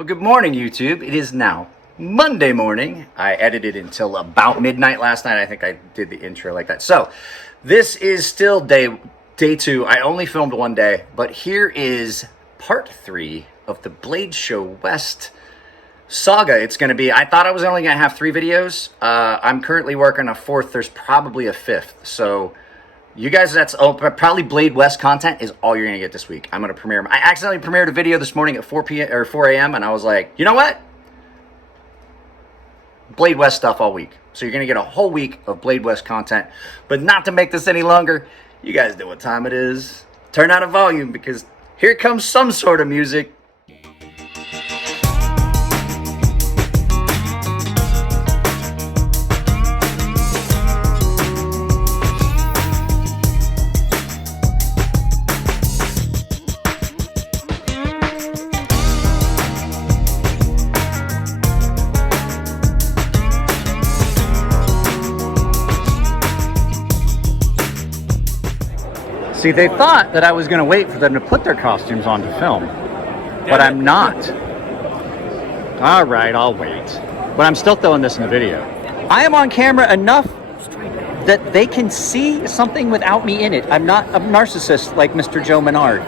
Well, good morning, YouTube. It is now Monday morning. I edited until about midnight last night. I think I did the intro like that. So, this is still day two. I only filmed one day, but here is part 3 of the Blade Show West saga. It's going to be, I thought I was only going to have 3 videos. I'm currently working on a 4th. There's probably a 5th. So, you guys, that's probably Blade West content is all you're going to get this week. I'm going to premiere. I accidentally premiered a video this morning at 4 a.m. and I was like, you know what? Blade West stuff all week. So you're going to get a whole week of Blade West content. But not to make this any longer, you guys know what time it is. Turn down a volume because here comes some sort of music. See, they thought that I was going to wait for them to put their costumes on to film, but I'm not. All right, I'll wait. But I'm still throwing this in the video. I am on camera enough that they can see something without me in it. I'm not a narcissist like Mr. Joe Maynard.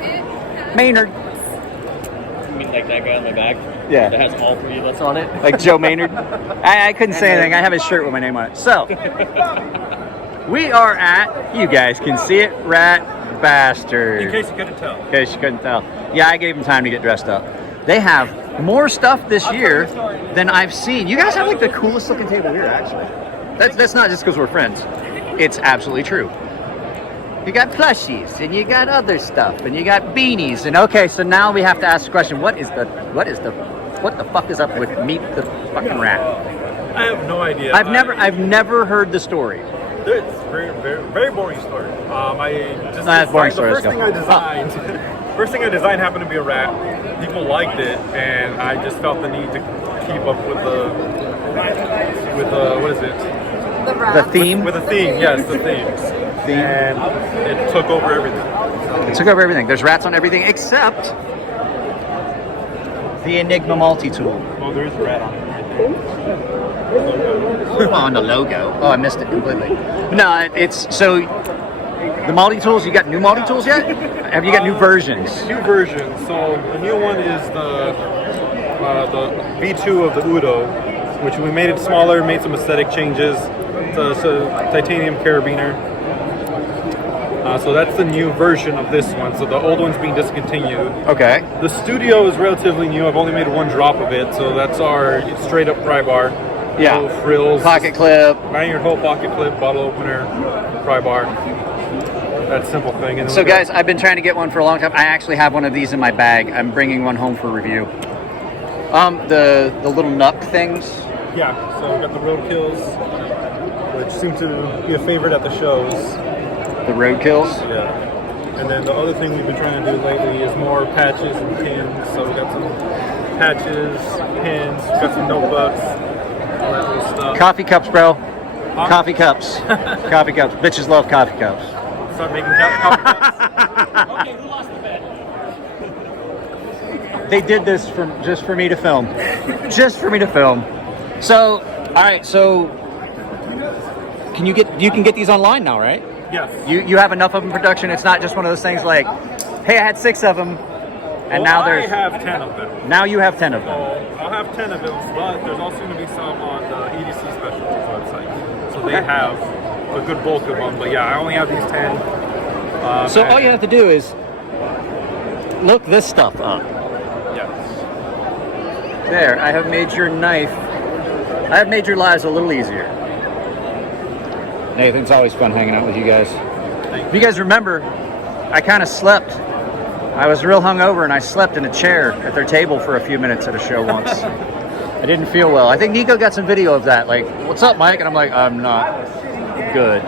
Maynard. You mean like that guy on my back? Yeah. That has all 3 of us on it? Like Joe Maynard? I couldn't say anything. I have his shirt with my name on it. So, we are at, you guys can see it, Rat Bastard. In case you couldn't tell. In case you couldn't tell. Yeah, I gave him time to get dressed up. They have more stuff this year than I've seen. You guys have like the coolest looking table here, actually. That's not just because we're friends. It's absolutely true. You got plushies, and you got other stuff, and you got beanies, and okay, so now we have to ask the question, what the fuck is up with Meet the fucking Rat? I have no idea. I've never heard the story. It's very boring story. First thing I designed happened to be a rat. People liked it, and I just felt the need to keep up with the what is it? The theme? With the theme, yes, the theme. And it took over everything. It took over everything. There's rats on everything except the Enigma multi-tool. Well, there is a rat on it right there. On the logo. Oh, I missed it completely. No, it's so the multi-tools, you got new multi-tools yet? Have you got new versions? New versions. So the new one is the V2 of the Udo, which we made it smaller, made some aesthetic changes. It's a titanium carabiner. So that's the new version of this one. So the old one's being discontinued. Okay. The studio is relatively new. I've only made 1 drop of it. So that's our straight up pry bar. Yeah. No frills. Pocket clip. Lanyard hole, pocket clip, bottle opener, pry bar. That simple thing. And so guys, I've been trying to get one for a long time. I actually have one of these in my bag. I'm bringing one home for review. The little Nuck things. Yeah. So we've got the roadkills, which seem to be a favorite at the shows. The roadkills? Yeah. And then the other thing we've been trying to do lately is more patches and pins. So we got some patches, pins, we got some notebooks, all that little stuff. Coffee cups, bro. Huh? Coffee cups. Coffee cups. Bitches love coffee cups. Start making coffee cups. Okay, who lost the bet? They did this just for me to film. Just for me to film. So, all right, so you can get these online now, right? Yes. You have enough of them in production. It's not just one of those things like, hey, I had 6 of them, and now there's. I have 10 of them. Now you have 10 of them. So I'll have 10 of them, but there's also going to be some on the EDC Specialties website. So they have a good bulk of them. But yeah, I only have these 10. So all you have to do is look this stuff up. Yes. There, I have made your knife. I have made your lives a little easier. Nathan, it's always fun hanging out with you guys. If you guys remember, I kind of slept. I was real hungover and I slept in a chair at their table for a few minutes at a show once. I didn't feel well. I think Nico got some video of that. Like, what's up, Mike? And I'm like, I'm not good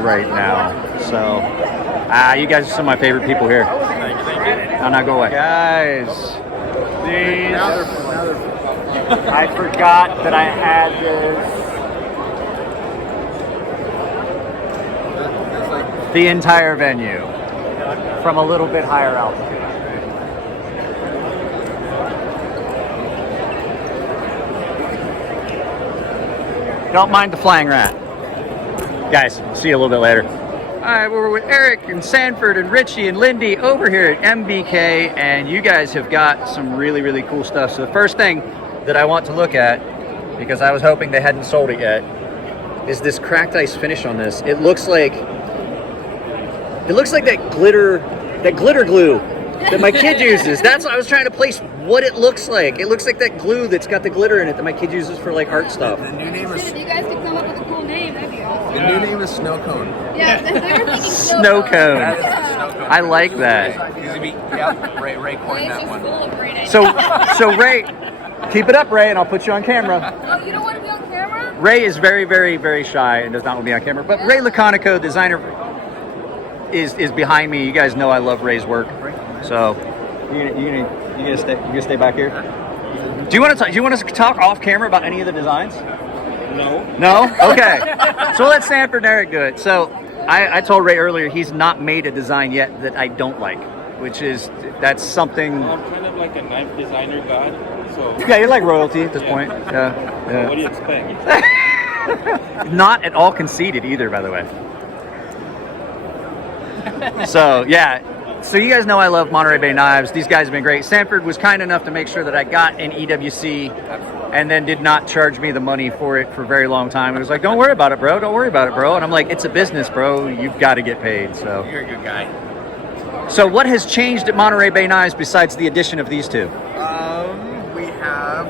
right now. So, you guys are some of my favorite people here. Thank you. I'll not go away. Guys, these. I forgot that I had this. The entire venue from a little bit higher altitude. Don't mind the flying rat. Guys, see you a little bit later. All right, we're with Eric and Sanford and Richie and Lindy over here at MBK, and you guys have got some really, really cool stuff. So the first thing that I want to look at, because I was hoping they hadn't sold it yet, is this cracked ice finish on this. It looks like that glitter glue that my kid uses. That's what I was trying to place what it looks like. It looks like that glue that's got the glitter in it that my kid uses for like art stuff. The new name is If you guys could come up with a cool name, that'd be awesome. the new name is Snow Cone. Yeah, they were thinking Snow cone. That is Snow Cone. I like that. Yeah, Ray coined It's that just one. full of great ideas. So Ray, keep it up, Ray, and I'll put you on camera. Oh, you don't want to be on camera? Ray is very, very, very shy and does not want to be on camera. But Ray Laconico, designer, is behind me. You guys know I love Ray's work. So you gonna stay back here. Do you want to talk off camera about any of the designs? No. No? Okay. So we'll let Sanford and Eric do it. So I told Ray earlier he's not made a design yet that I don't like, that's something. I'm kind of like a knife designer god, so Yeah, you're like royalty at this point. what Yeah. do you expect? Not at all conceited either, by the way. So yeah. So you guys know I love Monterey Bay Knives. These guys have been great. Sanford was kind enough to make sure that I got an EWC and then did not charge me the money for it for a very long time. It was like, don't worry about it, bro. Don't worry about it, bro. And I'm like, it's a business, bro. You've got to get paid. So You're a good guy. So what has changed at Monterey Bay Knives besides the addition of these two? We have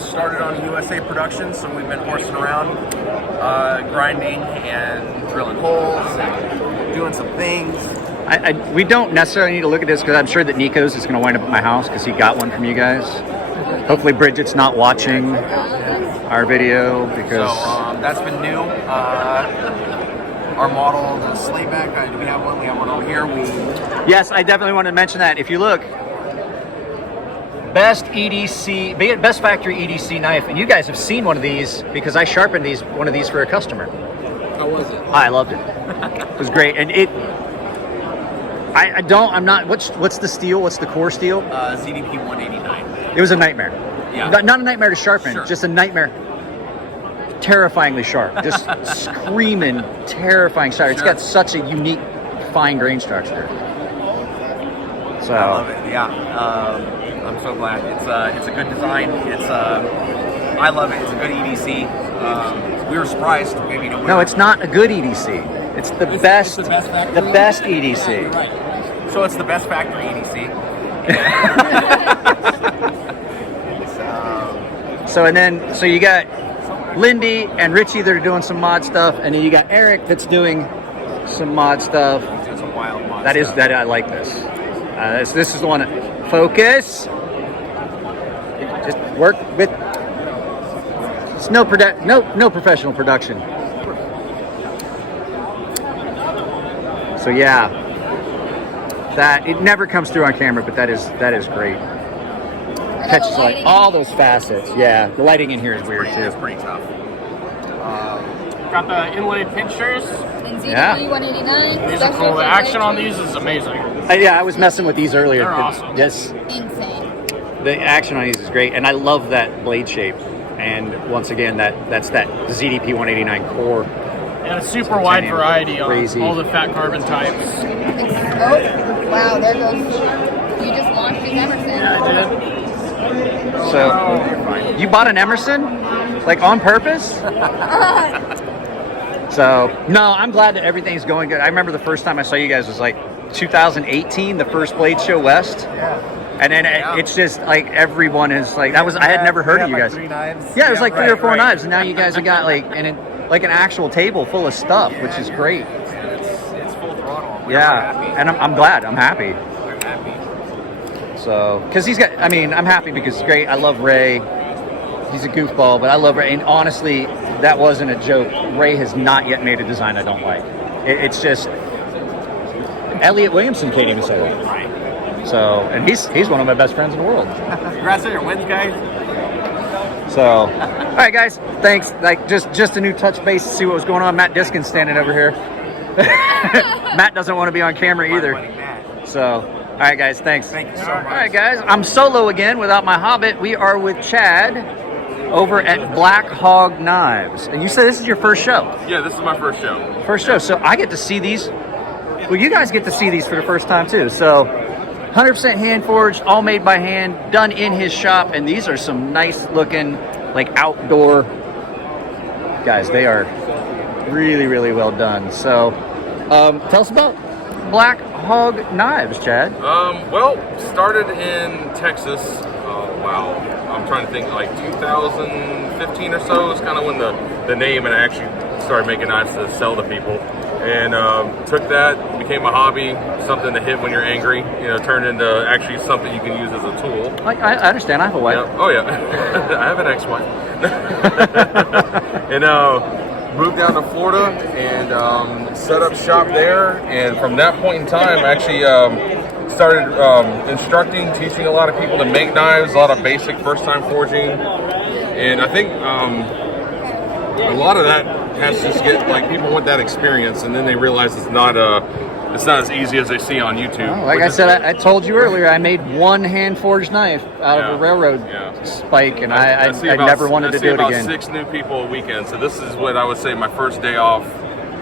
started on USA production, so we've been horsing around, grinding and drilling holes and doing some things. We don't necessarily need to look at this because I'm sure that Nico's is going to wind up at my house because he got one from you guys. Hopefully Bridget's not watching our video because... So that's been new. Our model, the slayback, do we have one? We have one over here. Yes, I definitely want to mention that. If you look, best factory EDC knife, and you guys have seen one of these because I sharpened one of these for a customer. How was it? I loved it. It was great, and I'm not. What's the steel? What's the core steel? ZDP 189. It was a nightmare. Yeah. Not a nightmare to sharpen, Sure. just a nightmare. Terrifyingly sharp, just screaming, terrifying sharp. It's Sure. got such a unique, fine grain structure. So I love it. Yeah. I'm so glad. It's a good design. I love it. It's a good EDC. We were surprised. Maybe no, it's not a good EDC. It's the best. It's the best factory. The best EDC. Right. So it's the best factory EDC. So you got Lindy and Richie that are doing some mod stuff, and then you got Eric that's doing some mod stuff. Doing some wild mod That stuff. I like this. This is the one. Focus. Just work with. It's no professional production. So yeah, that it never comes through on camera, but that is great. Catches like all those facets. Yeah, the lighting in here is weird It's too. pretty tough. Got the inlaid pinchers. In ZDP Yeah. 189. These are cool. The action on these is amazing. Yeah, I was messing with these earlier. They're awesome. Yes, Insane. the action on these is great, and I love that blade shape. And once again, that's that ZDP 189 core. And a super wide Titanium. variety on Crazy. all the fat carbon types. Oh, wow, there goes. You just launched his Emerson. I did. So you bought an Emerson, like on purpose? So no, I'm glad that everything's going good. I remember the first time I saw you guys was like 2018, the first Blade Show West. Yeah. And then it's just like everyone is like I had never heard of you guys. 3 knives. Yeah, it was like 3 or 4 right. knives, and now you guys have got like an actual table full of stuff, which is great. It's full throttle. We're Yeah, happy. and I'm glad. I'm happy. We're happy. So, because I'm happy because it's great. I love Ray. He's a goofball, but I love Ray. And honestly, that wasn't a joke. Ray has not yet made a design I don't like. It's just Elliot Williamson can't even say that. Right. So, and he's one of my best friends in the world. Congrats on your wins, guys. So, all right, guys, thanks. Like just a new touch base to see what was going on. Matt Diskin's standing over here. Matt doesn't want to be on camera either. So, all right, guys, thanks. Thank you so much. All right, guys, I'm solo again without my Hobbit. We are with Chad. over at Black Hog Knives. And you said this is your first show. Yeah, this is my first show. First show. So I get to see these. Well, you guys get to see these for the first time too. So 100% hand forged, all made by hand, done in his shop. And these are some nice looking, like outdoor guys. They are really, really well done. So tell us about Black Hog Knives, Chad. Well, started in Texas. Wow. I'm trying to think, like 2015 or so is kind of when the name, and I actually started making knives to sell to people. And took that, became a hobby, something to hit when you're angry, turned into actually something you can use as a tool. I understand. I have a wife. Yeah. Oh, yeah. I have an ex-wife. And moved down to Florida and set up shop there. And from that point in time, actually started instructing, teaching a lot of people to make knives, a lot of basic first-time forging. And I think a lot of that has to just get, like, people want that experience, and then they realize it's not as easy as they see on YouTube. Oh, like I said, I told you earlier, I made one hand-forged knife out of a railroad spike, and I never wanted to do it again. I see about 6 new people a weekend, so this is what I would say my first day off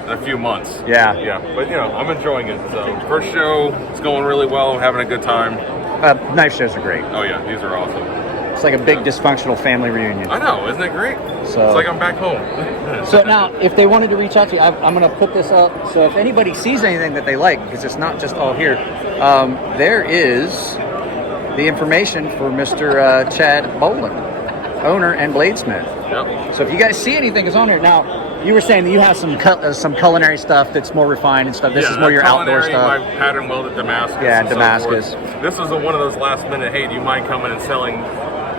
in a few months. Yeah. But I'm enjoying it. So first show, it's going really well. I'm having a good time. Knife shows are great. Oh yeah, these are awesome. It's like a big dysfunctional family reunion. I know, isn't it great? So, it's like I'm back home. So now, if they wanted to reach out to you, I'm going to put this up. So if anybody sees anything that they like, because it's not just all here, there is the information for Mr. Chad Bolin, owner and bladesmith. Yep. So if you guys see anything that's on here, now you were saying that you have some culinary stuff that's more refined and stuff. This is more your outdoor stuff. My pattern welded Damascus. Yeah, and Damascus. So forth. This was one of those last minute, hey, do you mind coming and selling?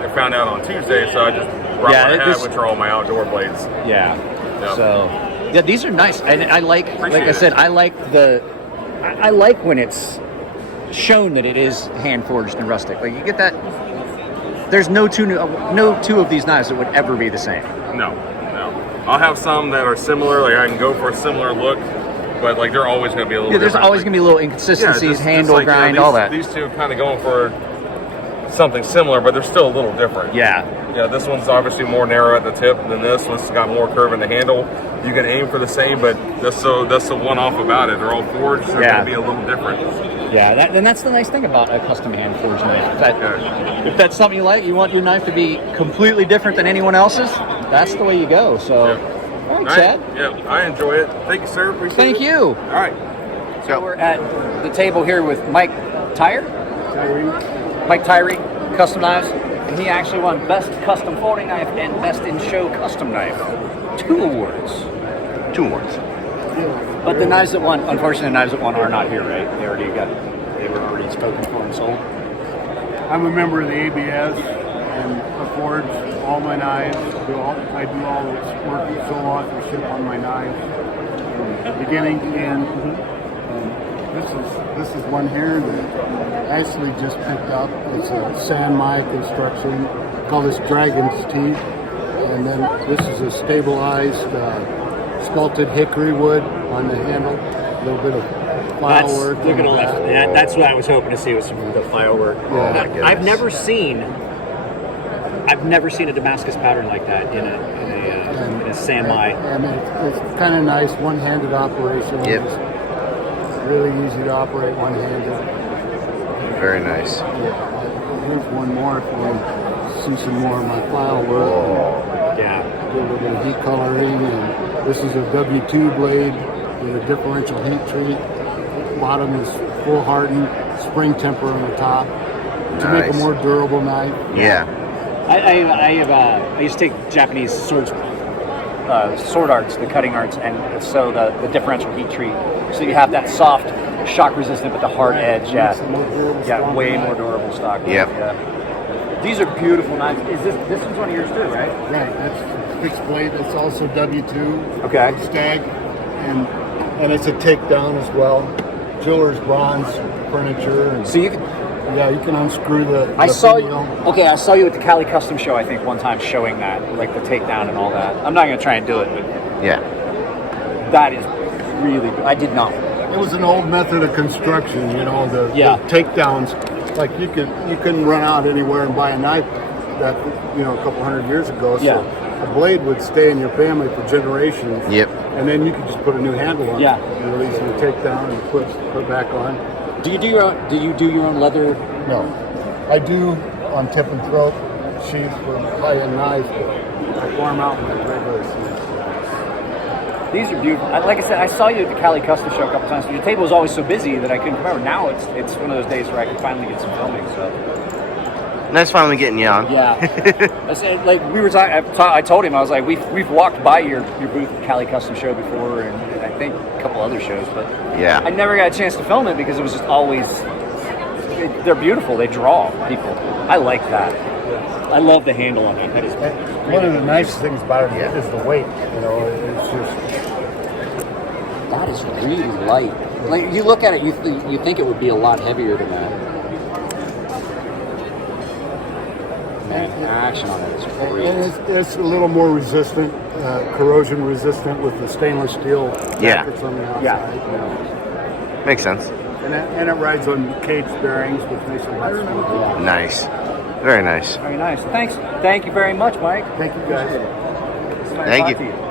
I found out on Tuesday, so I just brought what I have, which are all my outdoor blades. Yeah. Yep. So yeah, these are nice, and I like I said, I like when it's shown that it is hand forged and rustic. Like you get that. There's no two of these knives that would ever be the same. No. I'll have some that are similar. Like I can go for a similar look, but like they're always going to be a little. Yeah, there's different. always going to be little inconsistencies, handle like, grind, these, all that. These two kind of going for something similar, but they're still a little different. Yeah. Yeah, this one's obviously more narrow at the tip than this one's got more curve in the handle. You can aim for the same, but that's the one-off about it. They're all forged, so they're going to be a little different. Yeah, and that's the nice thing about a custom hand forged knife. If that's something you like, you want your knife to be completely different than anyone else's, that's the way you go. So, all right, Chad. Yeah, I enjoy it. Thank you, sir. Appreciate it. Thank you. All right. So we're at the table here with Mike Tyree. Mike Tyree, Custom Knives. And he actually won Best Custom Folding Knife and Best in Show Custom Knife. 2 awards. 2 awards. But the knives that won, unfortunately, the knives that won are not here, right? They were already spoken for and sold. I'm a member of the ABS and I forge all my knives. I do all the work, so authorship on my knives from beginning to end. This is one here that I actually just picked up. It's a San Mai construction. Call this Dragon's Teeth. And then this is a stabilized sculpted hickory wood on the handle. A little bit of file work. Look at all that. That's what I was hoping to see was some of the file work. Yeah. I've never seen a Damascus pattern like that in a San Mai. And it's kind of nice, one-handed operation. Yep. It's really easy to operate one-handed. Very nice. Yeah. Here's one more if you want to see some more of my file work. Yeah. Do a little bit of heat coloring, and this is a W2 blade with a differential heat treat. Bottom is full hardened, spring temper on the top to make a more durable knife. Yeah. I used to take Japanese sword arts, the cutting arts, and so the differential heat treat. So you have that soft, shock resistant, but the hard edge. Yeah, way more durable stock. Yep. Yeah. These are beautiful knives. Is this one's one of yours too, right? Right. That's fixed blade. It's also W2. Okay. Stag, and it's a takedown as well. Jeweler's bronze furniture. And so you can. Yeah, you can unscrew the. I saw you. pinion. Okay, I saw you at the Cali Custom Show. I think one time showing that, like the takedown and all that. I'm not gonna try and do it, but Yeah. that is really good. I did not. It was an old method of construction, the takedowns. Like you couldn't run out anywhere and buy a knife back, a couple hundred years ago. So Yeah. a blade would stay in your family for generations. Yep. And then you could just put a new handle on Yeah. it. Real easy to take down and put back on. Do you do your own leather? No, I do on tip and throat sheaths for high-end knives, but I farm out my regular sheaths. These are beautiful. Like I said, I saw you at the Cali Custom Show a couple times. Your table was always so busy that I couldn't come over. Now it's one of those days where I can finally get some filming. So Nice finally getting you on. yeah, I said, like we were talking. I told him I was like, we've walked by your booth at the Cali Custom Show before, and I think a couple other shows, but Yeah. I never got a chance to film it because it was just always. They're beautiful. They draw people. I like that. I love the handle on it. That is One of the nicest things about it is the weight. It's just that is really light. Like you look at it, you think it would be a lot heavier than that. Man, action on it is great. and it's a little more resistant, corrosion resistant with the stainless steel Yeah. brackets on the outside. Makes sense. And it rides on cage bearings, which makes it less smooth. Nice. Very nice. Very nice. Thank you very much, Mike. Thank you guys. It's nice Thank talking you. to